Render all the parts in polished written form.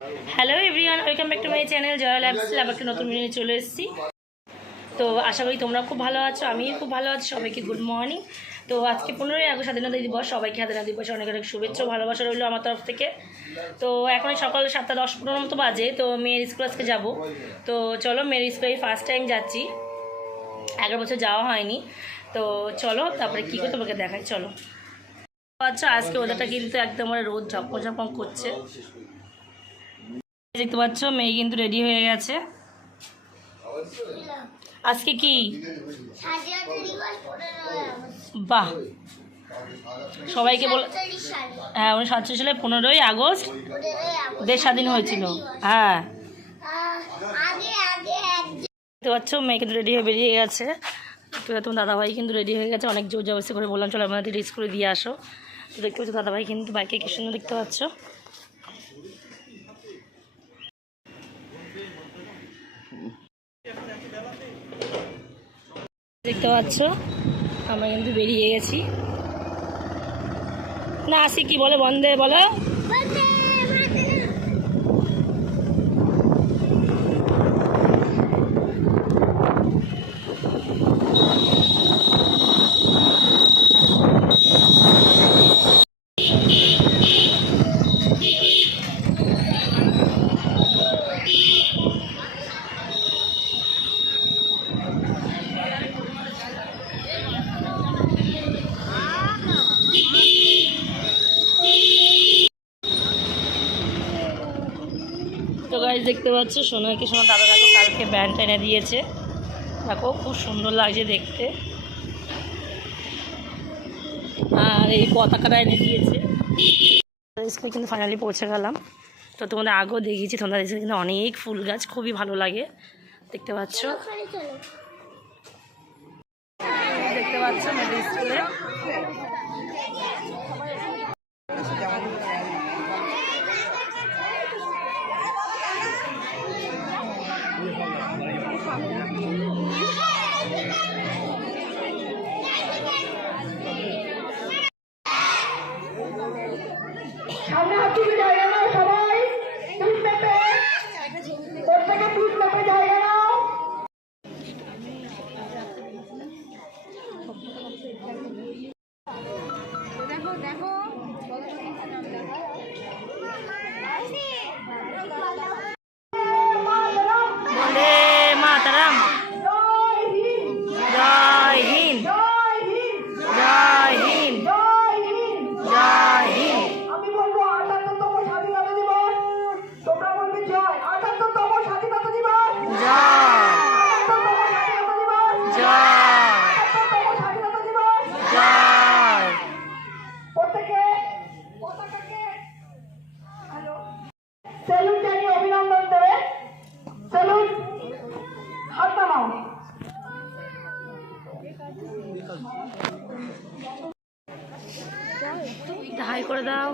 Hello everyone, welcome back to my channel Jaya Lifestyle. আবার একটা নতুন ভিডিও চলে এসেছি। তো আশা করি তোমরা খুব ভালো আছো, আমিও খুব ভালো আছি। সবাইকে গুড মর্নিং। তো আজকে 15ই আগস্ট স্বাধীনতা দিবস। সবাইকে স্বাধীনতা দিবসে অনেক অনেক শুভেচ্ছা ও ভালোবাসা রইলো আমার তরফ থেকে। তো এখন সকাল 7:10-15 মতো বাজে। তো মেয়ের স্কুল আজকে যাবো। তো চলো, মেয়ের স্কুলে ফার্স্ট টাইম যাচ্ছি, 11 বছর যাওয়া হয়নি। তো চলো তারপরে কী করে তোমাকে দেখাই। চলো। আচ্ছা, আজকে ওদেরটা কিন্তু একদম রোদ ঝকমক করছে। দেখতে পাচ্ছ মেয়ে কিন্তু রেডি হয়ে গেছে। আজকে কি বাহ, সবাইকে বল। হ্যাঁ, 1947 সালে 15ই আগস্ট দেশ স্বাধীন হয়েছিল। হ্যাঁ, দেখতে পাচ্ছ মেয়ে কিন্তু রেডি হয়ে বেরিয়ে গেছে। তোমার দাদাভাই কিন্তু রেডি হয়ে গেছে। অনেক জোর জবরদস্তি করে বললাম চলো আমাদের স্কুলে দিয়ে আসো। তো দেখতে পাচ্ছ দাদাভাই কিন্তু বাইকে কি সুন্দর দেখতে পাচ্ছ। দেখতে পাচ্ছ আমরা কিন্তু বেরিয়ে গেছি। না আসি কি বলে, বন্ধে বলো। তো গাইস দেখতে পাচ্ছ সোনাকে সোনা দাদা দেখো কালকে ব্যান্ড এনে দিয়েছে। দেখো খুব সুন্দর লাগছে দেখতে। আর এই পতাকাটা এনে দিয়েছে। স্কুলে কিন্তু ফাইনালি পৌঁছে গেলাম। তো তোমাদের আগেও দেখিয়েছি, তোমাদের স্কুলে কিন্তু অনেক ফুল গাছ, খুবই ভালো লাগে। দেখতে পাচ্ছ দেখতে পাচ্ছ মেয়েদের স্কুলে। সামনে হাত তুলে জায়গা নাও সবাই, পিঠ পেতে প্রত্যেকে পিঠ পেতে জায়গা নাও। দেখো দেখো বন্দে মাতরম, জয় হিন্দ, জয় হিন্দ, জয় হিন্দ, জয় হিন্দ, জয় হিন্দ, জয় হিন্দ। আমি বলবো ৭৮তম স্বাধীনতা দিবস, তোমরা বলবে জয়। ৭৮তম স্বাধীনতা দিবস, জয় ৭৮তম স্বাধীনতা দিবস, জয় ৭৮তম স্বাধীনতা দিবস। জয়। প্রত্যেকে পতাকাকে স্যালুট জানিয়ে অভিনন্দন দেবে। স্যালুট, হাত নামাও। হাই করে দাও।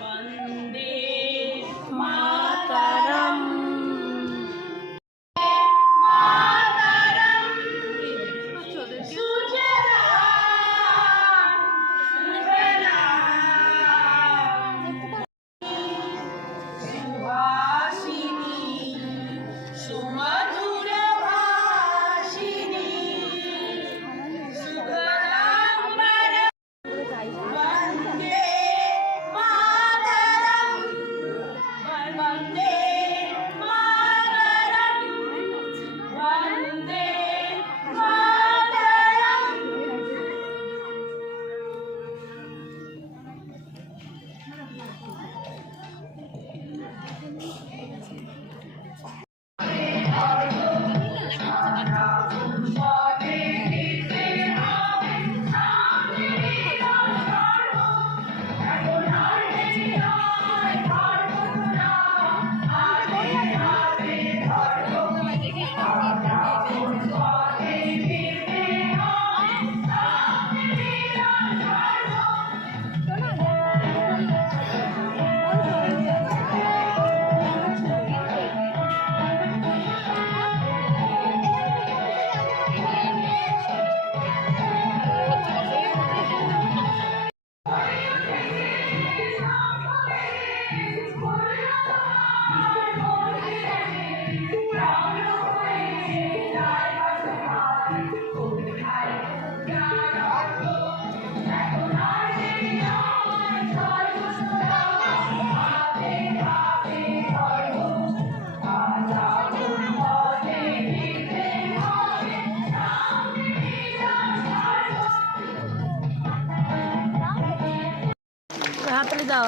বন্দে মাতরম, করতালি দাও।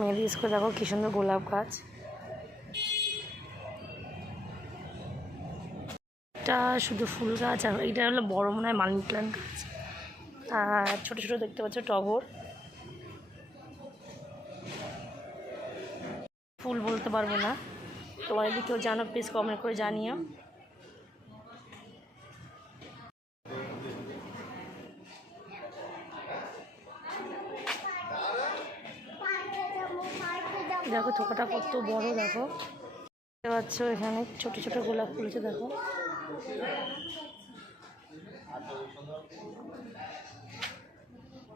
মেহেদি স্কুলে দেখো কি সুন্দর গোলাপ গাছ। এটা শুধু ফুল গাছ, আর এটা হলো বড় মনে হয় মানি প্ল্যান্ট গাছ। আর ছোট ছোট দেখতে পাচ্ছ টগর ফুল, বলতে পারবো না। তোমার যদি কেউ জানো প্লিজ কমেন্ট করে জানিও। দেখো থোকাটা কত বড়, দেখো দেখতে পাচ্ছ এখানে ছোট ছোট গোলাপ ফুলেছে দেখো।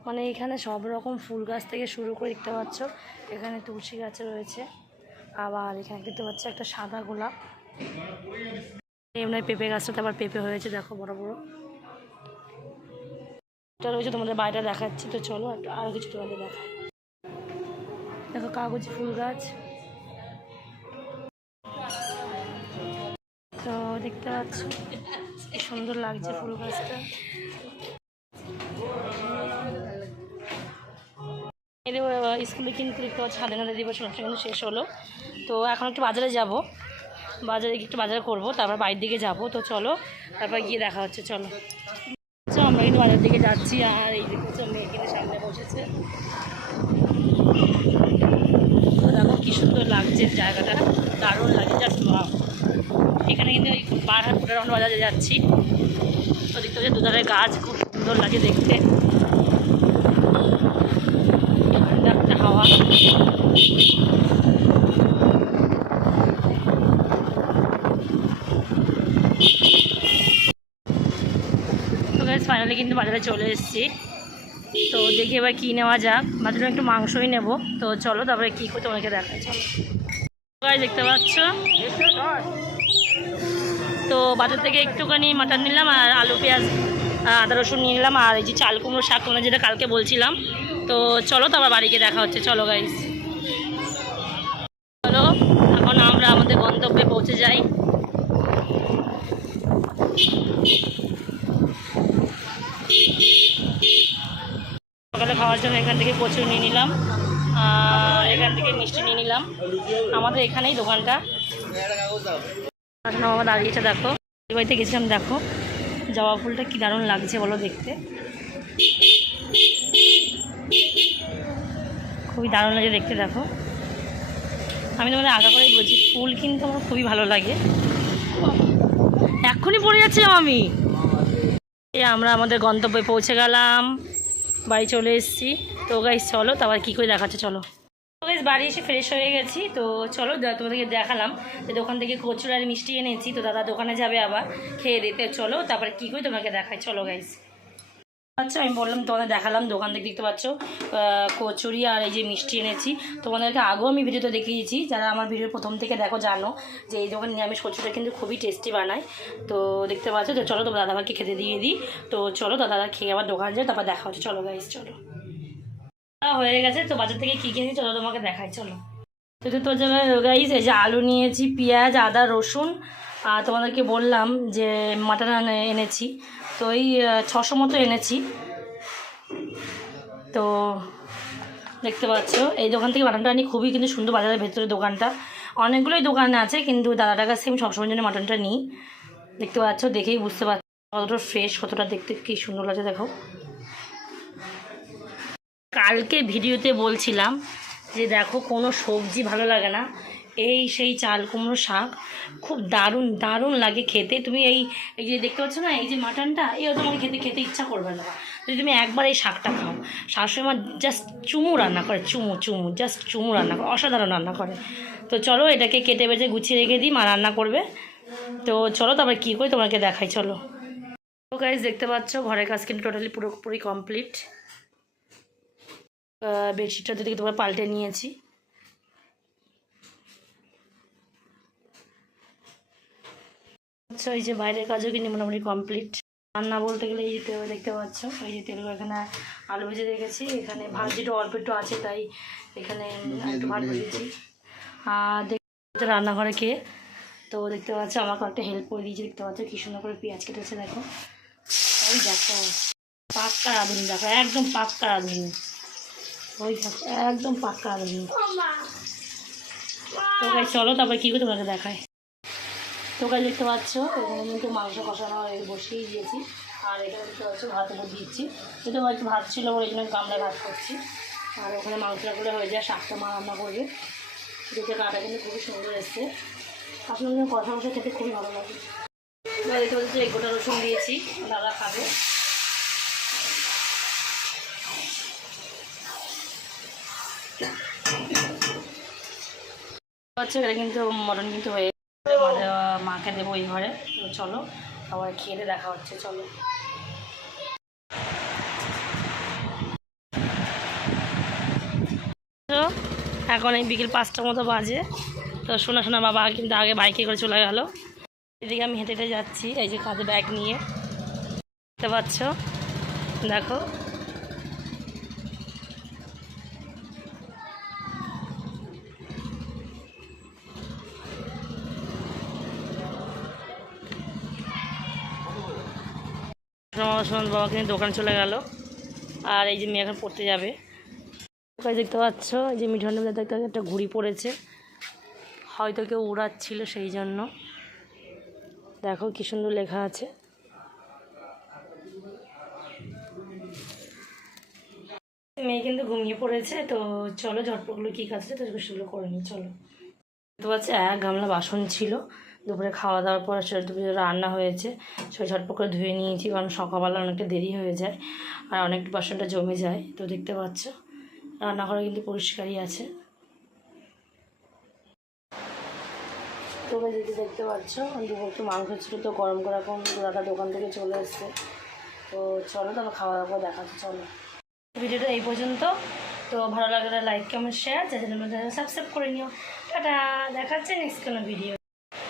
মানে এখানে সব রকম ফুল গাছ থেকে শুরু করে দেখতে পাচ্ছ, এখানে তুলসী গাছ রয়েছে, আবার এখানে দেখতে পাচ্ছ একটা সাদা গোলাপ। এমনি পেঁপে গাছটাতে আবার পেঁপে হয়েছে দেখো বড় বড়। এটা রয়েছে তোমাদের বাড়িটা দেখাচ্ছি, তো চলো একটু আরও কিছু তোমাদের দেখাই। দেখো কাগজি ফুল গাছ, তো দেখতে পাচ্ছ কি সুন্দর লাগছে ফুল গাছটা। স্কুলে কিন্তু দেখতে পাচ্ছি স্বাধীনতা দিবস অনুষ্ঠান কিন্তু শেষ হলো, তো এখন একটু বাজারে যাব, বাজারে একটু বাজার করব, তারপর বাড়ির দিকে যাব। তো চলো তারপর গিয়ে দেখা হচ্ছে। চলো আমরা কিন্তু বাজার দিকে যাচ্ছি, আর এই দেখতে মেয়ে কিন্তু সামনে বসেছে। দেখো কি সুন্দর লাগছে জায়গাটা, দারুণ লাগে জাস্ট ওয়াও। এখানে কিন্তু ওই বারহাট ফুটারাউন্ড বাজারে যাচ্ছি, তো দেখতে পাচ্ছি দুধারে গাছ, খুব সুন্দর লাগে দেখতে, একটা হাওয়া। তো গাইস ফাইনালি কিন্তু বাজারে চলে এসেছি, তো দেখি এবার কী নেওয়া যাক। বাজারে একটু মাংসই নেব, তো চলো তারপরে কী করে তোমাকে দেখাই। চলো গাইস দেখতে পাচ্ছ, তো বাজার থেকে একটুখানি মাটন নিলাম, আর আলু পেঁয়াজ আদা রসুন নিয়ে নিলাম, আর এই যে চাল কুমড়ো শাক তোমরা যেটা কালকে বলছিলাম। তো চলো তারপর বাড়িকে দেখা হচ্ছে। চলো গাইস চলো, এখন আমরা আমাদের গন্তব্যে পৌঁছে যাই। সকালে খাওয়ার জন্য এখান থেকে কচুরি নিয়ে নিলাম, আর এখান থেকে মিষ্টি নিয়ে নিলাম। আমাদের এখানেই দোকানটা। এখন বাবা দাঁড়িয়েছে দেখো, বাড়িতে গেছিলাম দেখো জবা ফুলটা কি দারুণ লাগছে বলো দেখতে, খুবই দারুণ লাগে দেখতে। দেখো আমি তোমাদের আগা করেই বলছি, ফুল কিন্তু আমার খুবই ভালো লাগে। এক্ষুনি পড়ে যাচ্ছিলাম আমি। আমরা আমাদের গন্তব্যে পৌঁছে গেলাম, বাড়ি চলে এসেছি। তো গাইস চলো তারপর কী করে দেখাচ্ছে। চলো তো গাইস বাড়ি এসে ফ্রেশ হয়ে গেছি, তো চলো তোমাদেরকে দেখালাম যে দোকান থেকে কচুর আর মিষ্টি এনেছি। তো দাদা দোকানে যাবে আবার খেয়ে দিতে, চলো তারপরে কী করে তোমাকে দেখাই। চলো গাইস আচ্ছা আমি বললাম তোমাদের দেখালাম, দোকান থেকে দেখতে পাচ্ছ কচুরি আর এই যে মিষ্টি এনেছি। তোমাদেরকে আগেও আমি ভিডিওতে দেখিয়েছি, যারা আমার ভিডিও প্রথম থেকে দেখো জানো যে এই দোকান নিরামিষ কচুরিটা কিন্তু খুবই টেস্টি বানায়। তো দেখতে পাচ্ছ, তো চলো তোমার দাদাভাইকে খেতে দিয়ে দিই। তো চলো দাদা খেয়ে আবার দোকান যায়, তারপর দেখা হচ্ছে। চলো গাইস চলো হয়ে গেছে, তো বাজার থেকে কী কিনেছি চলো তোমাকে দেখাই। চলো তো তোর জন্য গাইস এই যে আলু নিয়েছি, পেঁয়াজ আদা রসুন, আর তোমাদেরকে বললাম যে মাটন এনেছি, তো এই 600 মতো এনেছি। তো দেখতে পাচ্ছ এই দোকান থেকে মাটনটা আনি, খুবই কিন্তু সুন্দর। বাজারের ভেতরে দোকানটা অনেকগুলোই দোকানে আছে, কিন্তু দাদাটার কাছে আমি সবসময় জন্য মাটনটা নিই। দেখতে পাচ্ছ, দেখেই বুঝতে পারছো কতটা ফ্রেশ, কতটা দেখতে কী সুন্দর লাগছে দেখো। কালকে ভিডিওতে বলছিলাম যে দেখো কোনো সবজি ভালো লাগে না, এই সেই চাল কুমড়ো শাক খুব দারুণ দারুণ লাগে খেতে। তুমি এই যে দেখতে পাচ্ছ না এই যে মাটনটা, এও তোমাকে খেতে খেতে ইচ্ছা করবে না যদি তুমি একবার এই শাকটা খাও। শাশুড়ি মা জাস্ট চুমু রান্না করে, চুমু জাস্ট চুমু রান্না করে, অসাধারণ রান্না করে। তো চলো এটাকে কেটে বেটে গুছিয়ে রেখে দিই, মা রান্না করবে। তো চলো তারপর কী করে তোমাকে দেখাই। চলো তো গাইজ দেখতে পাচ্ছ ঘরের কাজ কিন্তু টোটালি পুরোপুরি কমপ্লিট। বেডশিটটা দিকে তোমরা পাল্টে নিয়েছি। আচ্ছা এই যে বাইরের কাজও কিন্তু মোটামুটি কমপ্লিট। রান্না বলতে গেলে এই যে তেল দেখতে পাচ্ছ, এই যে তেল এখানে আলু ভেজে রেখেছি, এখানে ভাত যেটা অল্প একটু আছে তাই এখানে একটু ভাত ভেজেছি। আর দেখতে রান্নাঘরে কে তো দেখতে পাচ্ছ আমাকে একটা হেল্প করে দিয়েছে, দেখতে পাচ্ছ কি সুন্দর করে পেঁয়াজ কেটেছে দেখো। ওই দেখো পাক্কা রাঁধুনি, দেখো একদম পাক্কা রাঁধুনি, ওই দেখো একদম পাক্কা রাঁধুনি। তো গাই চলো তারপরে কী করে তোমাকে দেখায়। তো গাই দেখতে পাচ্ছ এখানে কিন্তু মাংস কষানো বসিয়ে দিয়েছি, আর এখানে দেখতে পাচ্ছ ভাত উপর দিচ্ছি। এটা হয়তো ভাত ছিল ওই জন্য গামলায় ভাত করছি। আর ওখানে মাংসটা করে হয়ে যায়, শাকটা মা রান্না করবে। দেখতে কাটা কিন্তু খুবই সুন্দর এসছে, আসলে কষা কষা খেতে খুবই ভালো লাগে। এবার দেখতে পাচ্ছি এই গোটা রসুন দিয়েছি, দাদা খাবে। আচ্ছা এটা কিন্তু মটন কিন্তু হয়ে মাকে দেবো এই ঘরে। তো চলো আবার খেয়ে দেখা হচ্ছে, চলো। এখন এই বিকেল 5টার মতো বাজে। তো শোনা বাবা কিন্তু আগে বাইকে করে চলে গেল। এদিকে আমি হেঁটে হেঁটে যাচ্ছি, এই যে কাঁধে ব্যাগ নিয়ে, দেখতে পাচ্ছ দেখো। সোনার বাবা কিন্তু দোকানে চলে গেল। আর এই যে মেয়ে এখন পড়তে যাবে। দেখতে পাচ্ছ এই যে মিঠনের দেখতে একটা ঘুড়ি পড়েছে, হয়তো কেউ উড়াচ্ছিল সেই জন্য। দেখো কি সুন্দর লেখা আছে। মেয়ে কিন্তু ঘুমিয়ে পড়েছে। তো চলো ঝটপটগুলো কী কাজ আছে তো সেগুলো করে নিই, চলো। দেখতে পাচ্ছি এক গামলা বাসন ছিল, দুপুরে খাওয়া দাওয়ার পর দুপুরে রান্না হয়েছে, সেই ঝটপট করে ধুয়ে নিয়েছি, কারণ সকালবেলা অনেকটা দেরি হয়ে যায় আর অনেক বাসনটা জমে যায়। তো দেখতে পাচ্ছ রান্নাঘরে কিন্তু পরিষ্কারই আছে। তবে যদি দেখতে পাচ্ছ দুপুর একটু মাংস ছিল, তো গরম করে এখন দাদা দোকান থেকে চলে এসছে। তো চলো তারপর খাওয়া দাওয়া করে দেখাচ্ছি, চলো। ভিডিওটা এই পর্যন্ত। তো ভালো লাগলে লাইক কমেন্ট শেয়ার, যাদের মধ্যে সাবস্ক্রাইব করে নিও। টাটা, দেখাচ্ছে নেক্সট কোনো ভিডিও।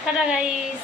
Tata guys.